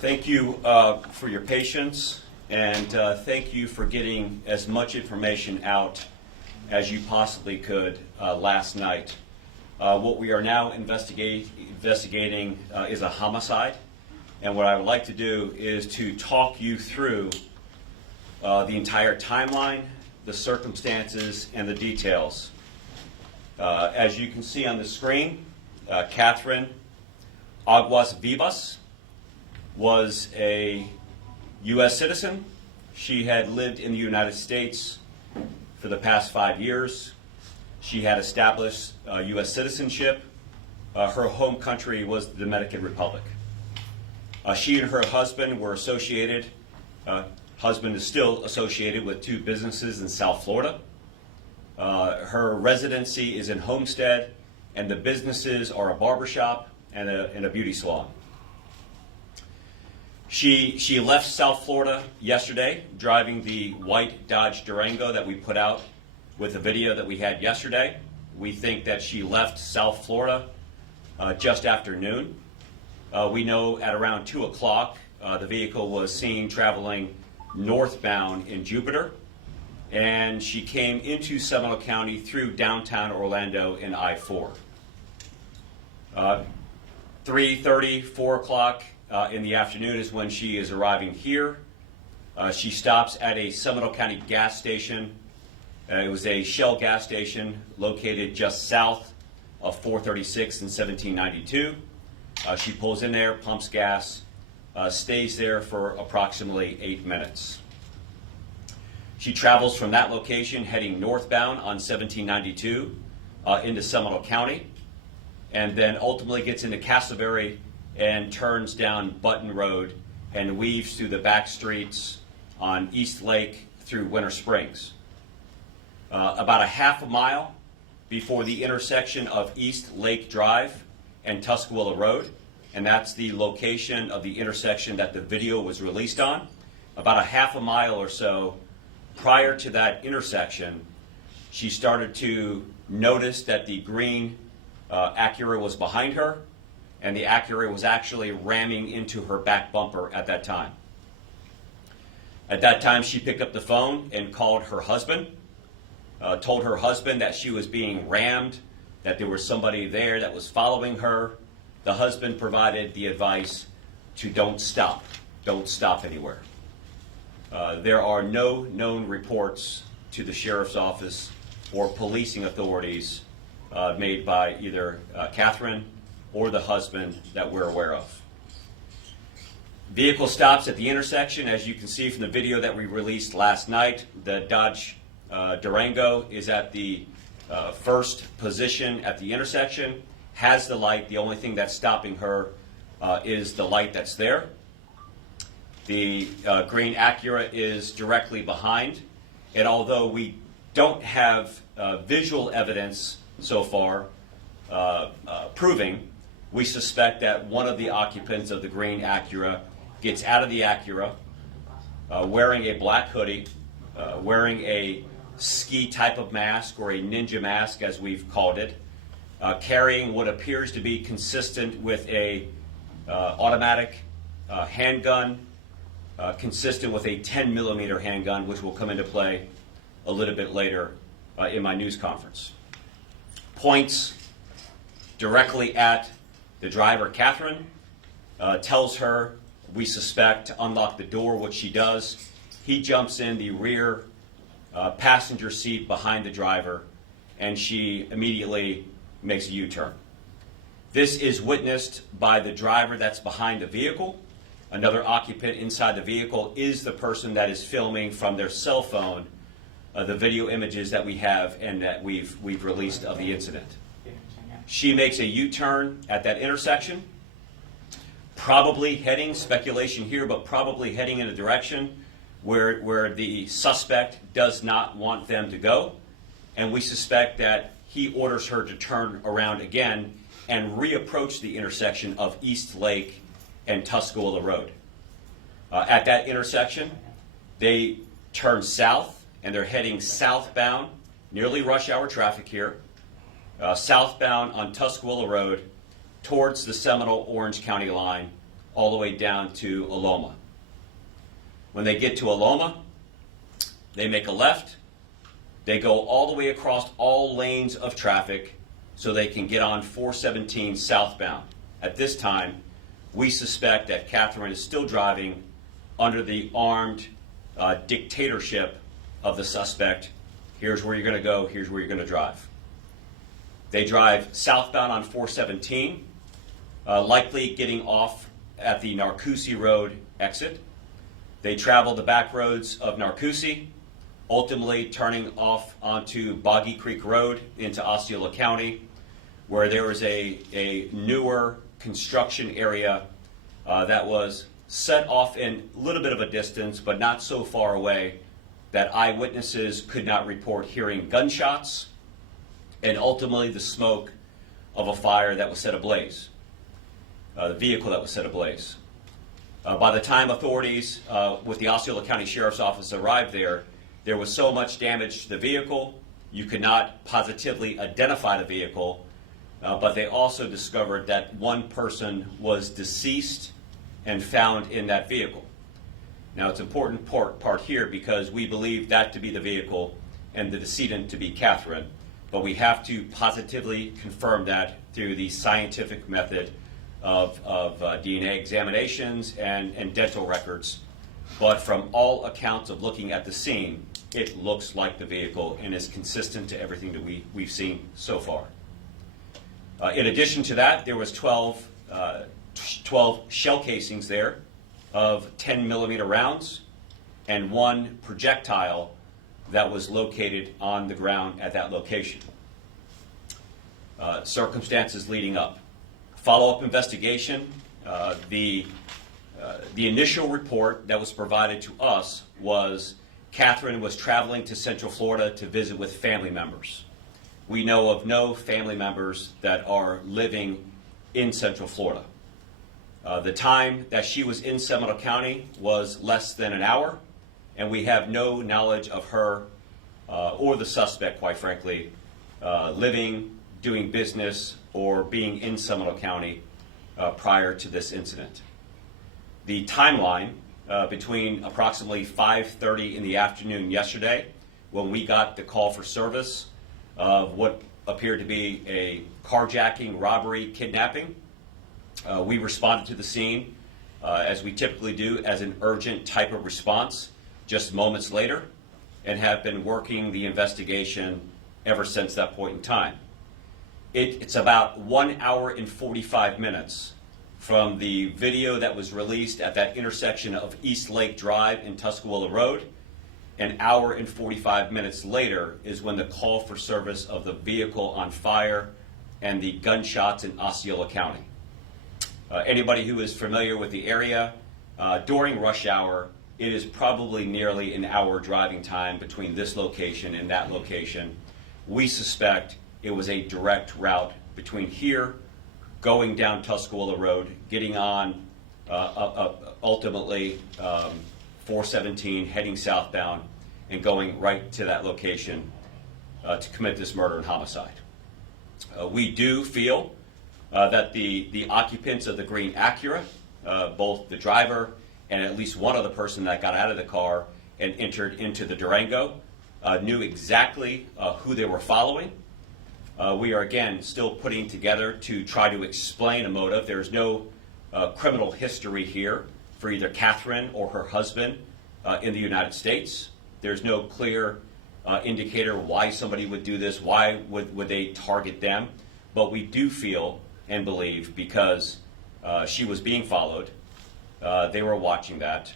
Thank you for your patience, and thank you for getting as much information out as you possibly could last night. What we are now investigating is a homicide, and what I would like to do is to talk you through the entire timeline, the circumstances, and the details. As you can see on the screen, Katherine Aguasvivas was a U.S. citizen. She had lived in the United States for the past 5 years. She had established U.S. citizenship. Her home country was the Dominican Republic. She and her husband were associated. Husband is still associated with 2 businesses in South Florida. Her residency is in Homestead, and the businesses are a barbershop and a beauty salon. She left South Florida yesterday, driving the white Dodge Durango that we put out with the video that we had yesterday. We think that she left South Florida just after noon. We know at around 2 o'clock the vehicle was seen traveling northbound in Jupiter, and she came into Seminole County through downtown Orlando in I-4. 3:30, 4 o'clock in the afternoon is when she is arriving here. She stops at a Seminole County gas station. It was a Shell gas station located just south of 436 and 1792. She pulls in there, pumps gas, stays there for approximately 8 minutes. She travels from that location heading northbound on 1792 into Seminole County, and then ultimately gets into Castleberry and turns down Button Road and weaves through the back streets on East Lake through Winter Springs. About a half a mile before the intersection of East Lake Drive and Tuscaloosa Road, and that's the location of the intersection that the video was released on. About a half a mile or so prior to that intersection, she started to notice that the green Acura was behind her, and the Acura was actually ramming into her back bumper at that time. At that time, she picked up the phone and called her husband, told her husband that she was being rammed, that there was somebody there that was following her. The husband provided the advice to don't stop anywhere. There are no known reports to the sheriff's office or policing authorities made by either Katherine or the husband that we're aware of. Vehicle stops at the intersection. As you can see from the video that we released last night, the Dodge Durango is at the first position at the intersection, has the light. The only thing that's stopping her is the light that's there. The green Acura is directly behind, and although we don't have visual evidence so far proving, we suspect that one of the occupants of the green Acura gets out of the Acura wearing a black hoodie, wearing a ski type of mask or a ninja mask as we've called it, carrying what appears to be consistent with a automatic handgun, consistent with a 10mm handgun, which will come into play a little bit later in my news conference. Points directly at the driver, Katherine, tells her, we suspect, to unlock the door, which she does. He jumps in the rear passenger seat behind the driver, and she immediately makes a U-turn. This is witnessed by the driver that's behind the vehicle. Another occupant inside the vehicle is the person that is filming from their cell phone the video images that we have and that we've released of the incident. She makes a U-turn at that intersection, probably heading, speculation here, but probably heading in a direction where the suspect does not want them to go, and we suspect that he orders her to turn around again and reapproach the intersection of East Lake and Tuscaloosa Road. At that intersection, they turn south, and they're heading southbound, nearly rush hour traffic here, southbound on Tuscaloosa Road towards the Seminole-Orange County line all the way down to Aloma. When they get to Aloma, they make a left. They go all the way across all lanes of traffic so they can get on 417 southbound. At this time, we suspect that Katherine is still driving under the armed dictatorship of the suspect. Here's where you're going to go, here's where you're going to drive. They drive southbound on 417, likely getting off at the Narcoossee Road exit. They travel the back roads of Narcoossee, ultimately turning off onto Boggy Creek Road into Osceola County, where there was a newer construction area that was set off in a little bit of a distance, but not so far away that eyewitnesses could not report hearing gunshots and ultimately the smoke of a fire that was set ablaze, the vehicle that was set ablaze. By the time authorities with the Osceola County Sheriff's Office arrived there, there was so much damage to the vehicle, you could not positively identify the vehicle, but they also discovered that one person was deceased and found in that vehicle. Now, it's an important part here because we believe that to be the vehicle and the decedent to be Katherine, but we have to positively confirm that through the scientific method of DNA examinations and dental records. But from all accounts of looking at the scene, it looks like the vehicle and is consistent to everything that we've seen so far. In addition to that, there was 12 shell casings there of 10 millimeter rounds and one projectile that was located on the ground at that location. Circumstances leading up. Follow-up investigation. The initial report that was provided to us was Katherine was traveling to Central Florida to visit with family members. We know of no family members that are living in Central Florida. The time that she was in Seminole County was less than an hour, and we have no knowledge of her or the suspect, quite frankly, living, doing business, or being in Seminole County prior to this incident. The timeline between approximately 5:30 in the afternoon yesterday, when we got the call for service of what appeared to be a carjacking, robbery, kidnapping, we responded to the scene as we typically do as an urgent type of response just moments later, and have been working the investigation ever since that point in time. It's about 1 hour and 45 minutes from the video that was released at that intersection of East Lake Drive and Tuscaloosa Road. An hour and 45 minutes later is when the call for service of the vehicle on fire and the gunshots in Osceola County. Anybody who is familiar with the area, during rush hour, it is probably nearly an hour driving time between this location and that location. We suspect it was a direct route between here, going down Tuscaloosa Road, getting on ultimately 417, heading southbound, and going right to that location to commit this murder and homicide. We do feel that the occupants of the green Acura, both the driver and at least one other person that got out of the car and entered into the Durango, knew exactly who they were following. We are, again, still putting together to try to explain a motive. There's no criminal history here for either Katherine or her husband in the United States. There's no clear indicator why somebody would do this, why would they target them. But we do feel and believe because she was being followed, they were watching that.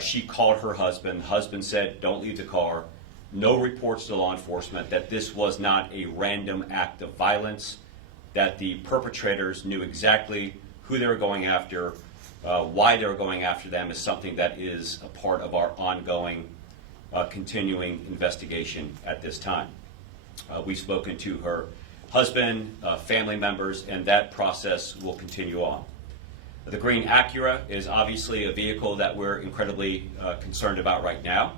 She called her husband. Husband said, "Don't leave the car." No reports to law enforcement that this was not a random act of violence, that the perpetrators knew exactly who they were going after, why they were going after them is something that is a part of our ongoing, continuing investigation at this time. We've spoken to her husband, family members, and that process will continue on. The green Acura is obviously a vehicle that we're incredibly concerned about right now.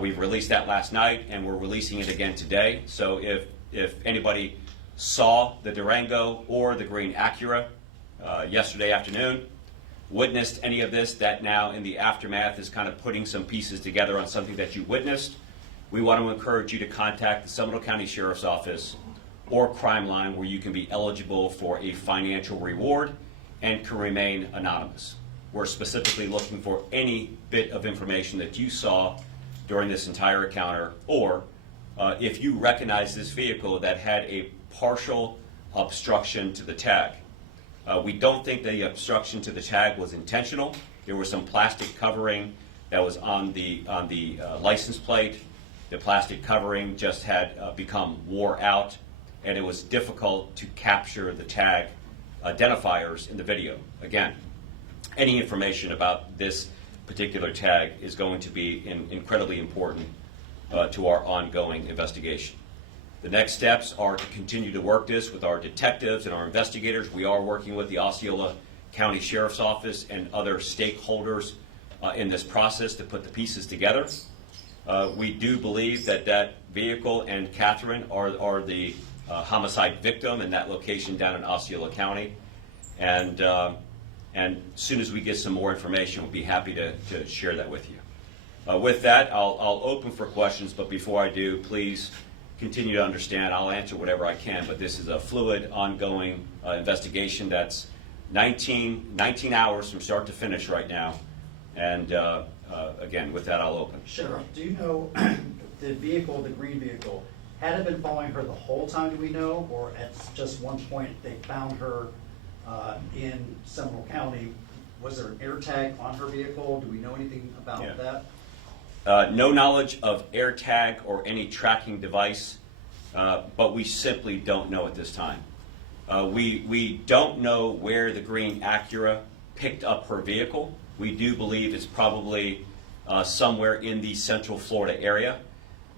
We've released that last night, and we're releasing it again today. So if anybody saw the Durango or the green Acura yesterday afternoon, witnessed any of this, that now in the aftermath is kind of putting some pieces together on something that you witnessed, we want to encourage you to contact the Seminole County Sheriff's Office or Crime Line, where you can be eligible for a financial reward and can remain anonymous. We're specifically looking for any bit of information that you saw during this entire encounter, or if you recognize this vehicle that had a partial obstruction to the tag. We don't think the obstruction to the tag was intentional. There was some plastic covering that was on the license plate. The plastic covering just had become wore out, and it was difficult to capture the tag identifiers in the video. Again, any information about this particular tag is going to be incredibly important to our ongoing investigation. The next steps are to continue to work this with our detectives and our investigators. We are working with the Osceola County Sheriff's Office and other stakeholders in this process to put the pieces together. We do believe that that vehicle and Katherine are the homicide victim in that location down in Osceola County. And as soon as we get some more information, we'll be happy to share that with you. With that, I'll open for questions, but before I do, please continue to understand. I'll answer whatever I can, but this is a fluid, ongoing investigation that's 19 hours from start to finish right now. And again, with that, I'll open. Sheriff, do you know the vehicle, the green vehicle, had it been following her the whole time, do we know, or at just one point they found her in Seminole County? Was there an air tag on her vehicle? Do we know anything about that? No knowledge of air tag or any tracking device, but we simply don't know at this time. We don't know where the green Acura picked up her vehicle. We do believe it's probably somewhere in the Central Florida area,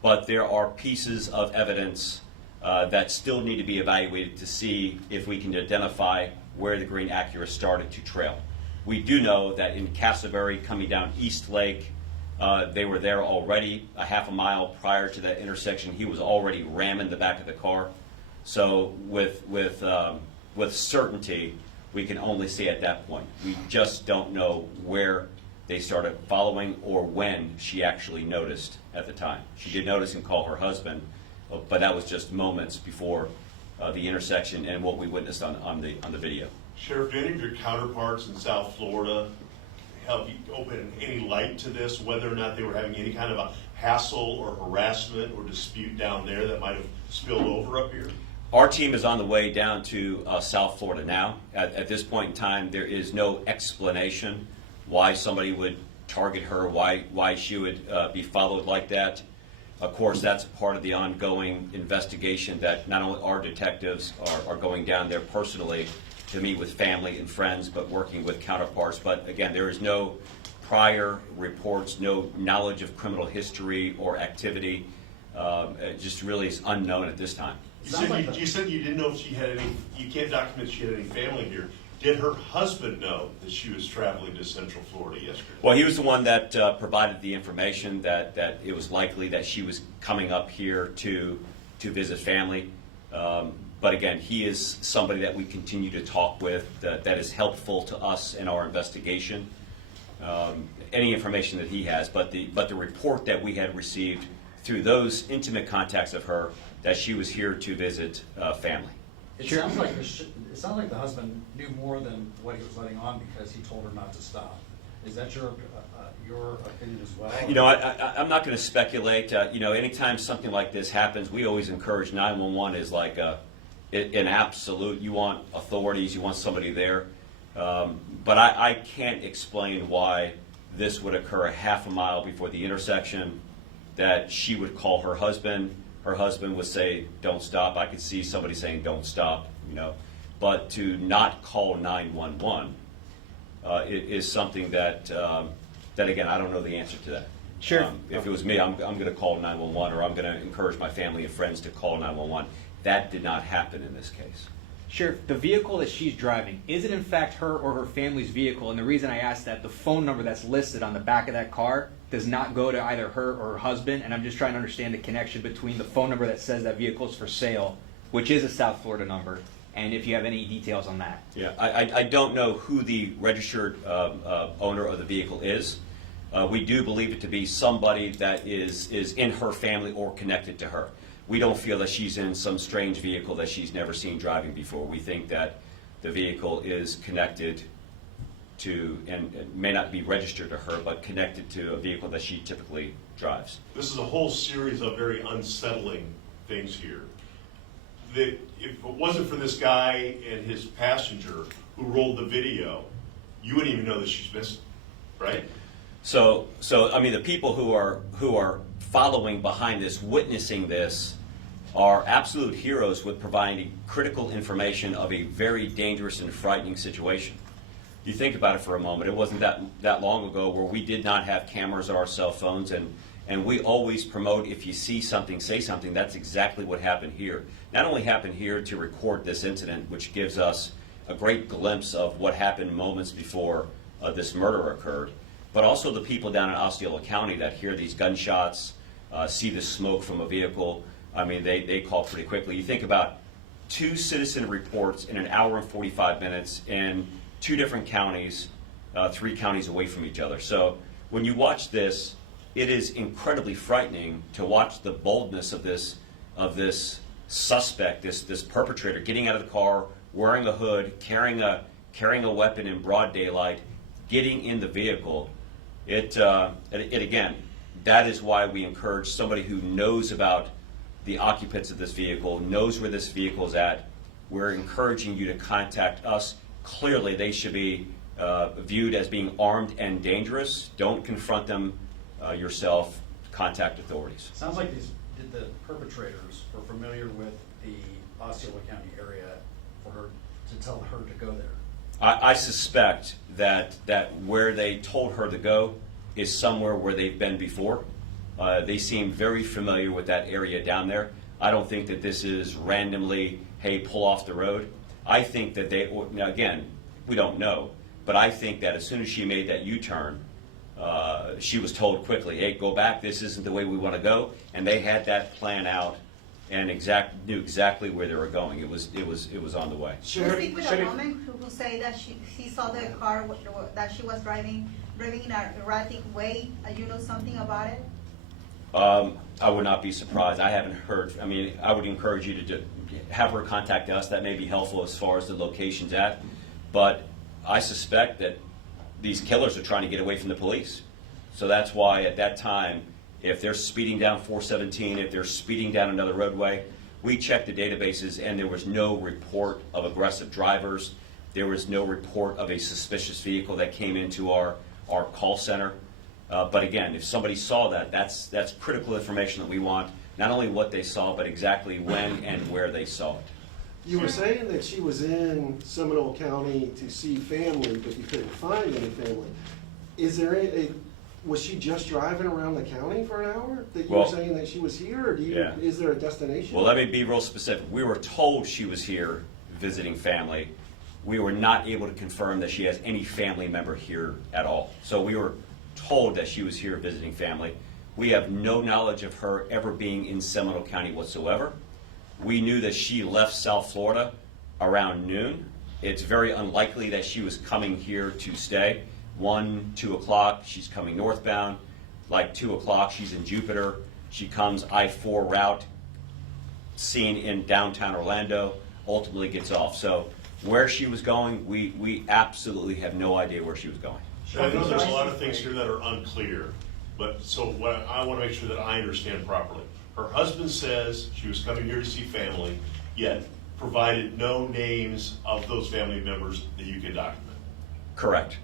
but there are pieces of evidence that still need to be evaluated to see if we can identify where the green Acura started to trail. We do know that in Cassavery, coming down East Lake, they were there already a half a mile prior to that intersection. He was already ramming the back of the car. So with certainty, we can only say at that point. We just don't know where they started following or when she actually noticed at the time. She did notice and call her husband, but that was just moments before the intersection and what we witnessed on the video. Sheriff, do any of your counterparts in South Florida help you open any light to this, whether or not they were having any kind of a hassle or harassment or dispute down there that might have spilled over up here? Our team is on the way down to South Florida now. At this point in time, there is no explanation why somebody would target her, why she would be followed like that. Of course, that's part of the ongoing investigation that not only our detectives are going down there personally to meet with family and friends, but working with counterparts. But again, there is no prior reports, no knowledge of criminal history or activity. It just really is unknown at this time. You said you didn't know if she had any, you can't document if she had any family here. Did her husband know that she was traveling to Central Florida yesterday? Well, he was the one that provided the information that it was likely that she was coming up here to visit family. But again, he is somebody that we continue to talk with that is helpful to us in our investigation. Any information that he has, but the report that we had received through those intimate contacts of her that she was here to visit family. It sounds like the husband knew more than what he was letting on because he told her not to stop. Is that your opinion as well? You know, I'm not going to speculate. Anytime something like this happens, we always encourage 911 is like an absolute. You want authorities, you want somebody there. But I can't explain why this would occur a half a mile before the intersection, that she would call her husband. Her husband would say, "Don't stop." I could see somebody saying, "Don't stop," But to not call 911 is something that again, I don't know the answer to that. Sure. If it was me, I'm going to call 911, or I'm going to encourage my family and friends to call 911. That did not happen in this case. Sure. The vehicle that she's driving, is it in fact her or her family's vehicle? And the reason I ask that, the phone number that's listed on the back of that car does not go to either her or her husband, and I'm just trying to understand the connection between the phone number that says that vehicle is for sale, which is a South Florida number, and if you have any details on that. Yeah, I don't know who the registered owner of the vehicle is. We do believe it to be somebody that is in her family or connected to her. We don't feel that she's in some strange vehicle that she's never seen driving before. We think that the vehicle is connected to, and it may not be registered to her, but connected to a vehicle that she typically drives. This is a whole series of very unsettling things here. That if it wasn't for this guy and his passenger who rolled the video, you wouldn't even know that she's missing, right? So I mean, the people who are following behind this, witnessing this, are absolute heroes with providing critical information of a very dangerous and frightening situation. You think about it for a moment. It wasn't that long ago where we did not have cameras on our cell phones, and we always promote, if you see something, say something. That's exactly what happened here. Not only happened here to record this incident, which gives us a great glimpse of what happened moments before this murder occurred, but also the people down in Osceola County that hear these gunshots, see the smoke from a vehicle. I mean, they call pretty quickly. You think about 2 citizen reports in an hour and 45 minutes in 2 different counties, 3 counties away from each other. So when you watch this, it is incredibly frightening to watch the boldness of this suspect, this perpetrator, getting out of the car, wearing a hood, carrying a weapon in broad daylight, getting in the vehicle. It again, that is why we encourage somebody who knows about the occupants of this vehicle, knows where this vehicle is at. We're encouraging you to contact us. Clearly, they should be viewed as being armed and dangerous. Don't confront them yourself. Contact authorities. Sounds like the perpetrators were familiar with the Osceola County area for her to tell her to go there. I suspect that where they told her to go is somewhere where they've been before. They seem very familiar with that area down there. I don't think that this is randomly, hey, pull off the road. I think that now again, we don't know, but I think that as soon as she made that U-turn, she was told quickly, hey, go back, this isn't the way we want to go, and they had that plan out and knew exactly where they were going. It was on the way. You speak with a woman who say that she saw the car that she was driving in an erratic way. You know something about it? I would not be surprised. I haven't heard. I mean, I would encourage you to have her contact us. That may be helpful as far as the location's at. But I suspect that these killers are trying to get away from the police. So that's why at that time, if they're speeding down 417, if they're speeding down another roadway, we checked the databases and there was no report of aggressive drivers. There was no report of a suspicious vehicle that came into our call center. But again, if somebody saw that, that's critical information that we want, not only what they saw, but exactly when and where they saw it. You were saying that she was in Seminole County to see family, but you couldn't find any family. Is there was she just driving around the county for an hour that you were saying that she was here, or is there a destination? Well, let me be real specific. We were told she was here visiting family. We were not able to confirm that she has any family member here at all. So we were told that she was here visiting family. We have no knowledge of her ever being in Seminole County whatsoever. We knew that she left South Florida around noon. It's very unlikely that she was coming here to stay. 1, 2 o'clock, she's coming northbound. Like 2 o'clock, she's in Jupiter. She comes I-4 route, seen in downtown Orlando, ultimately gets off. So where she was going, we absolutely have no idea where she was going. I know there's a lot of things here that are unclear, but so what I want to make sure that I understand properly. Her husband says she was coming here to see family, yet provided no names of those family members that you can document. Correct.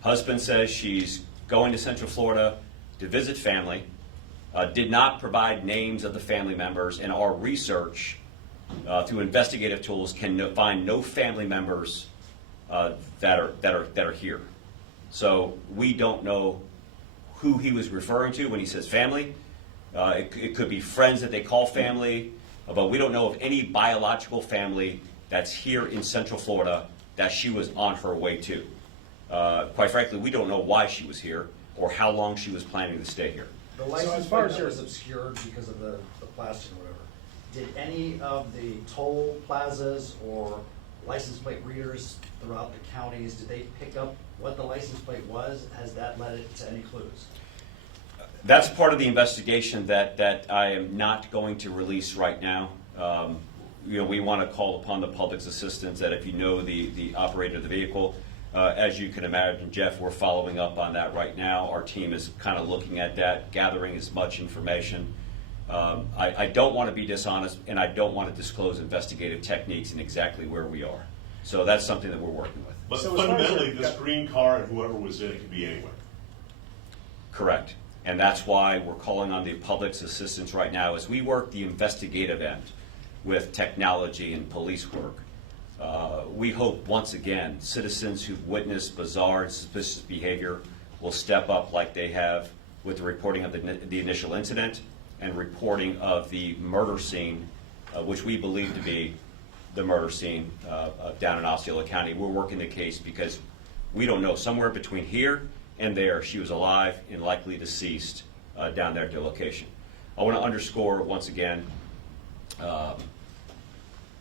Husband says she's going to Central Florida to visit family, did not provide names of the family members, and our research through investigative tools can find no family members that are here. So we don't know who he was referring to when he says family. It could be friends that they call family, but we don't know of any biological family that's here in Central Florida that she was on her way to. Quite frankly, we don't know why she was here or how long she was planning to stay here. The license plate was obscured because of the plastic or whatever. did any of the toll plazas or license plate readers throughout the counties, did they pick up what the license plate was? Has that led it to any clues? That's part of the investigation that I am not going to release right now. We want to call upon the public's assistance that if you know the operator of the vehicle, as you can imagine, Jeff, we're following up on that right now. Our team is kind of looking at that, gathering as much information. I don't want to be dishonest, and I don't want to disclose investigative techniques and exactly where we are. So that's something that we're working with. But So as far as fundamentally, your- this green car and whoever was in it could be anywhere. Correct. And that's why we're calling on the public's assistance right now as we work the investigative end with technology and police work. We hope, once again, citizens who've witnessed bizarre and suspicious behavior will step up like they have with the reporting of the initial incident and reporting of the murder scene, which we believe to be the murder scene down in Osceola County. We're working the case because we don't know. Somewhere between here and there, she was alive and likely deceased down there at their location. I want to underscore once again,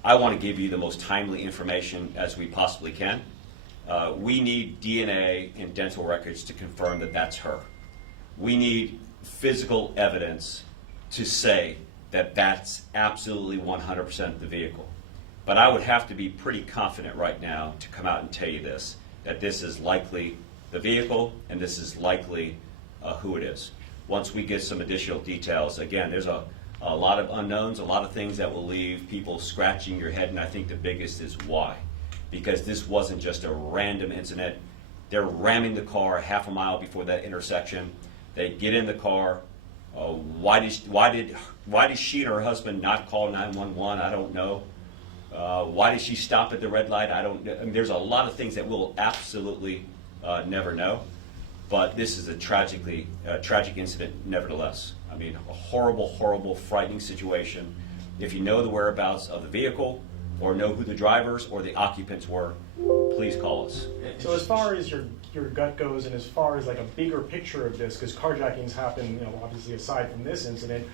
I want to give you the most timely information as we possibly can. We need DNA and dental records to confirm that that's her. We need physical evidence to say that that's absolutely 100% the vehicle. But I would have to be pretty confident right now to come out and tell you this, that this is likely the vehicle and this is likely who it is. Once we get some additional details, again, there's a lot of unknowns, a lot of things that will leave people scratching your head, and I think the biggest is why. Because this wasn't just a random incident. They're ramming the car half a mile before that intersection. They get in the car. Why did she and her husband not call 911? I don't know. Why did she stop at the red light? I mean, there's a lot of things that we'll absolutely never know. But this is a tragic incident nevertheless. I mean, a horrible, horrible, frightening situation. If you know the whereabouts of the vehicle or know who the drivers or the occupants were, please call us. So as far as your gut goes, and as far as like a bigger picture of this, because carjackings happen, obviously aside from this incident,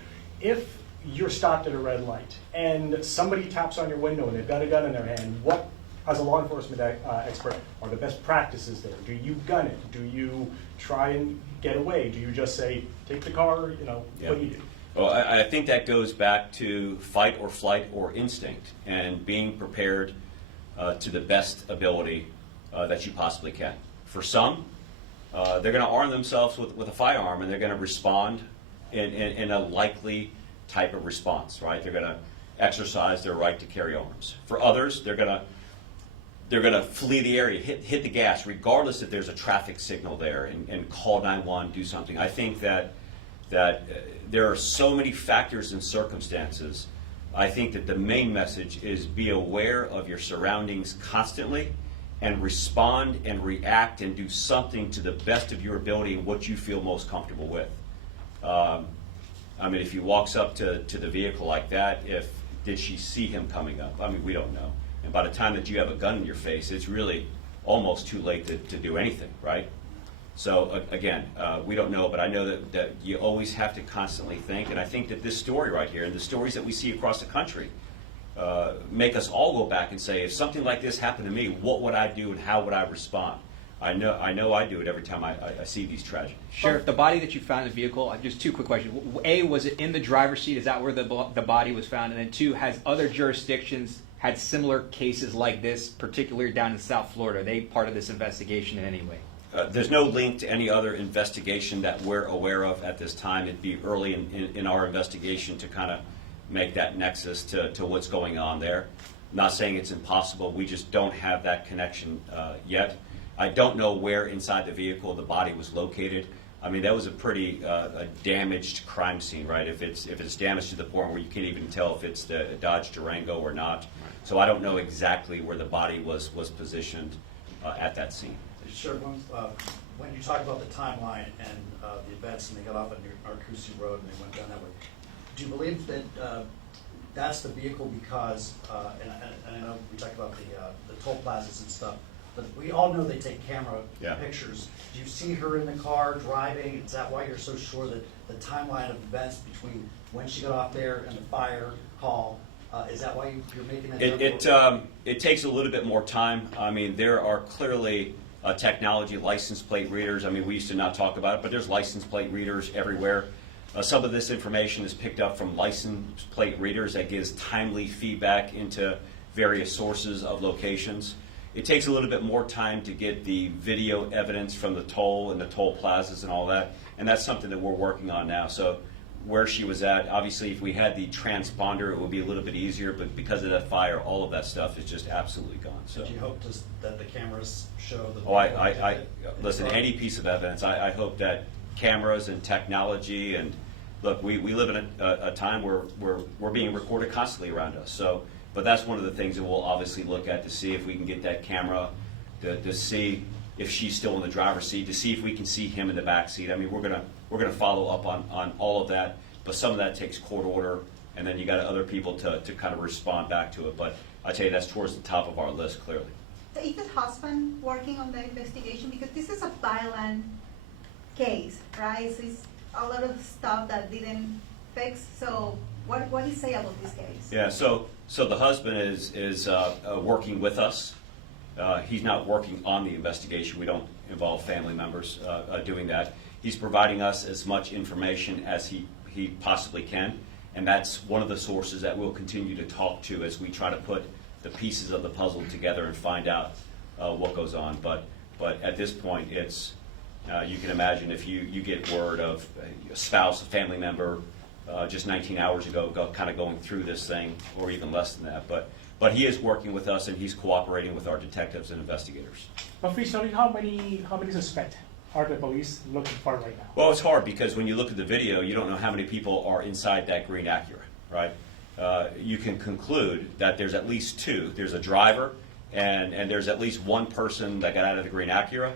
if you're stopped at a red light and somebody taps on your window and they've got a gun in their hand, what, as a law enforcement expert, are the best practices there? Do you gun it? Do you try and get away? Do you just say, take the car, Yeah. what do you do? Well, I think that goes back to fight or flight or instinct and being prepared to the best ability that you possibly can. For some, they're going to arm themselves with a firearm and they're going to respond in a likely type of response, right? They're going to exercise their right to carry arms. For others, they're going to flee the area, hit the gas, regardless if there's a traffic signal there, and call 911, do something. I think that there are so many factors and circumstances. I think that the main message is be aware of your surroundings constantly and respond and react and do something to the best of your ability and what you feel most comfortable with. I mean, if he walks up to the vehicle like that, did she see him coming up? I mean, we don't know. And by the time that you have a gun in your face, it's really almost too late to do anything, right? So again, we don't know, but I know that you always have to constantly think, and I think that this story right here and the stories that we see across the country make us all go back and say, if something like this happened to me, what would I do and how would I respond? I know I do it every time I see these tragedies. Sheriff, the body that you found in the vehicle, just two quick questions. A, was it in the driver's seat? Is that where the body was found? And then two, has other jurisdictions had similar cases like this, particularly down in South Florida? Are they part of this investigation in any way? There's no link to any other investigation that we're aware of at this time. It'd be early in our investigation to kind of make that nexus to what's going on there. I'm not saying it's impossible. We just don't have that connection yet. I don't know where inside the vehicle the body was located. I mean, that was a pretty damaged crime scene, right? If it's damaged to the point where you can't even tell if it's the Dodge Durango or not. So I don't know exactly where the body was positioned at that scene. Sure. When you talk about the timeline and the events, and they got off at Arcusi Road and they went down that way, do you believe that that's the vehicle because, and I know we talked about the toll plazas and stuff, but we all know they take camera pictures. Do you see her in the car driving? Is that why you're so sure that the timeline of events between when she got off there and the fire call. Is that why you're making that? It takes a little bit more time. I mean, there are clearly technology license plate readers. I mean, we used to not talk about it, but there's license plate readers everywhere. Some of this information is picked up from license plate readers that gives timely feedback into various sources of locations. It takes a little bit more time to get the video evidence from the toll and the toll plazas and all that, and that's something that we're working on now. So where she was at, obviously if we had the transponder, it would be a little bit easier, but because of that fire, all of that stuff is just absolutely gone. So. Do you hope that the cameras show the? Oh, I listen, any piece of evidence, I hope that cameras and technology, and look, we live in a time where we're being recorded constantly around us. So, but that's one of the things that we'll obviously look at to see if we can get that camera to see if she's still in the driver's seat, to see if we can see him in the back seat. I mean, we're gonna follow up on all of that, but some of that takes court order, and then you got other people to kind of respond back to it. But I tell you, that's towards the top of our list, clearly. So is the husband working on the investigation? Because this is a violent case, right? So it's a lot of stuff that didn't fix. So what do you say about this case? Yeah, so the husband is working with us. He's not working on the investigation. We don't involve family members doing that. He's providing us as much information as he possibly can, and that's one of the sources that we'll continue to talk to as we try to put the pieces of the puzzle together and find out what goes on. But at this point, it's you can imagine if you get word of a spouse, a family member, just 19 hours ago, kind of going through this thing, or even less than that. But he is working with us, and he's cooperating with our detectives and investigators. Officially, how many suspects are the police looking for right now? Well, it's hard because when you look at the video, you don't know how many people are inside that green Acura, right? You can conclude that there's at least two. There's a driver, and there's at least one person that got out of the green Acura.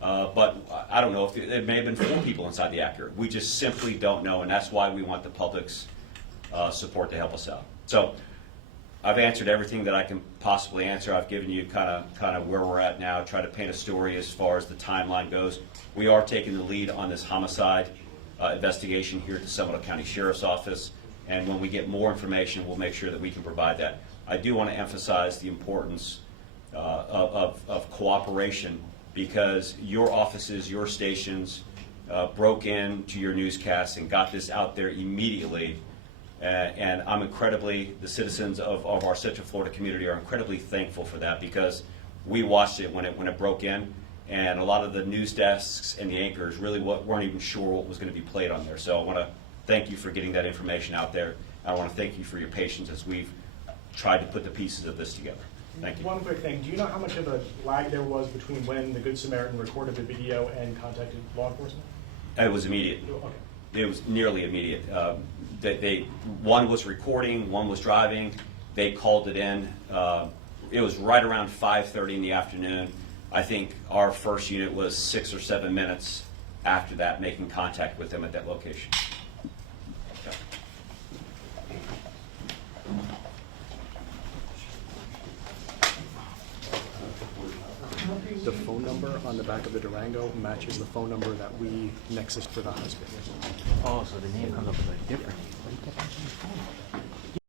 But I don't know if it may have been 4 people inside the Acura. We just simply don't know, and that's why we want the public's support to help us out. So I've answered everything that I can possibly answer. I've given you kind of where we're at now, try to paint a story as far as the timeline goes. We are taking the lead on this homicide investigation here at the Seminole County Sheriff's Office, and when we get more information, we'll make sure that we can provide that. I do want to emphasize the importance of cooperation, because your offices, your stations broke into your newscasts and got this out there immediately. And I'm the citizens of our Central Florida community are incredibly thankful for that, because we watched it when it broke in, and a lot of the news desks and the anchors really weren't even sure what was going to be played on there. So I want to thank you for getting that information out there. I want to thank you for your patience as we've tried to put the pieces of this together. Thank you. One quick thing. Do you know how much of a lag there was between when the Good Samaritan recorded the video and contacted law enforcement? It was immediate. Okay. It was nearly immediate. One was recording, one was driving. They called it in. It was right around 5:30 in the afternoon. I think our first unit was 6 or 7 minutes after that, making contact with them at that location. Okay. The phone number on the back of the Durango matches the phone number that we nexused for the husband. Oh, so the name comes up with a different name.